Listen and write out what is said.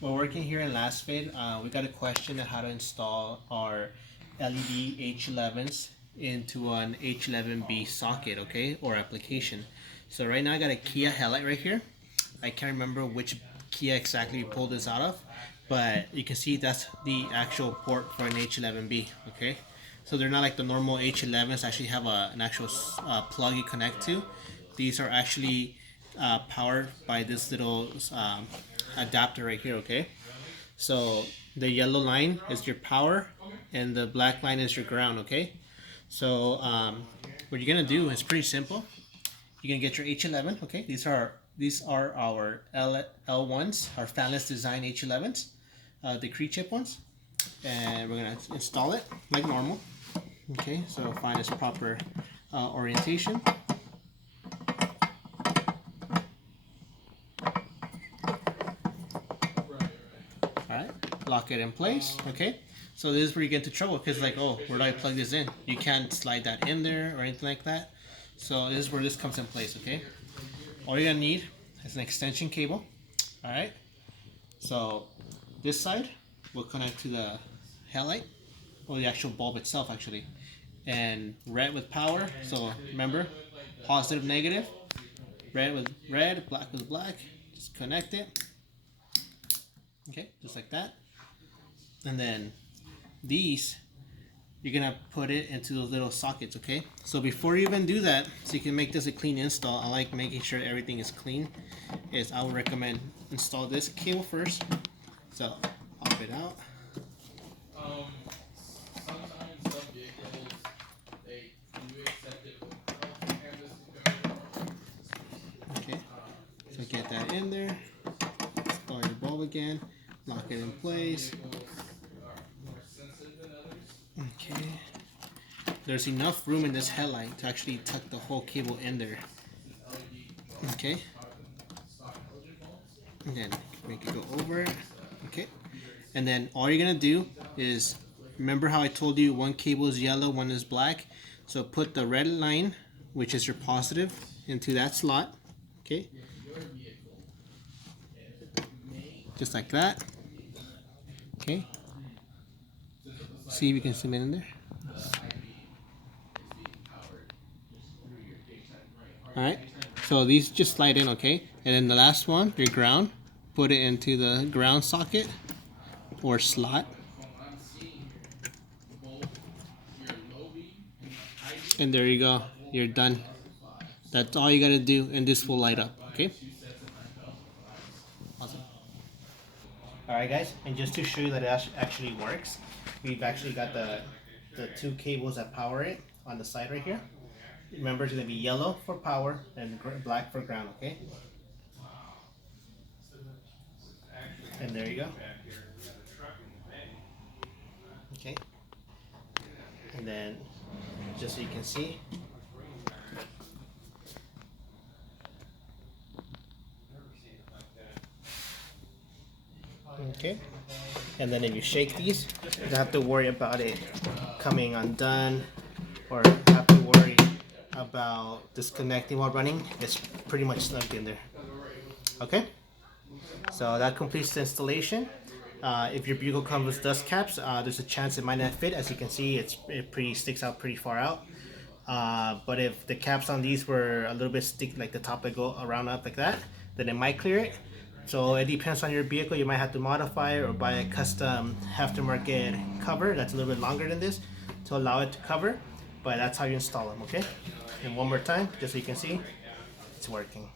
We're working here in Lasfit. We got a question on how to install our LED H11s into an H11B socket, okay, or application. So right now I got a Kia headlight right here. I can't remember which Kia exactly we pulled this out of, but you can see that's the actual port for an H11B, okay? So they're not like the normal H11s actually have an actual plug you connect to. These are actually powered by this little adapter right here, okay? So the yellow line is your power and the black line is your ground, okay? So what you're gonna do is pretty simple. You're gonna get your H11, okay? These are our L1s, our fanless design H11s, the Cree chip ones, and we're gonna install it like normal. Okay, so find its proper orientation. Alright, lock it in place. Okay, so this is where you get into trouble because, like, oh, where do I plug this in? You can't slide that in there or anything like that. So this is where this comes in place. Okay, all you're gonna need is an extension cable. Alright, so this side will connect to the headlight, or the actual bulb itself, actually. And red with power, so remember, positive, negative, red with red, black with black, just connect it, okay, just like that. And then these, you're gonna put it into those little sockets, okay? So before you even do that, so you can make this a clean install, I like making sure everything is clean, is I would recommend install this cable first. So pop it out. So get that in there, install your bulb again, lock it in place. Okay, there's enough room in this headlight to actually tuck the whole cable in there. Okay, and then make it go over it. Okay, and then all you're gonna do is, remember how I told you one cable is yellow, one is black? So put the red line, which is your positive, into that slot. Okay, just like that. Okay, see if you can zoom in there. Alright, so these just slide in, okay? And then the last one, your ground, put it into the ground socket or slot. And there you go, you're done. That's all you gotta do, and this will light up, okay? Awesome. Alright guys, and just to show you that it actually works, we've actually got the two cables that power it on the side right here. Remember, it's going to be yellow for power and black for ground, okay? And there you go. Okay. And then, just so you can see, okay. And then if you shake these, you don't have to worry about it coming undone or have to worry about disconnecting while running. It's pretty much snug in there. Okay, so that completes the installation. If your vehicle comes with dust caps, there's a chance it might not fit. As you can see, it sticks out pretty far out. But if the caps on these were a little bit sticky, like the top that go around up like that, then it might clear it. So it depends on your vehicle. You might have to modify it or buy a custom aftermarket cover that's a little bit longer than this to allow it to cover. But that's how you install them, okay? And one more time, just so you can see, it's working.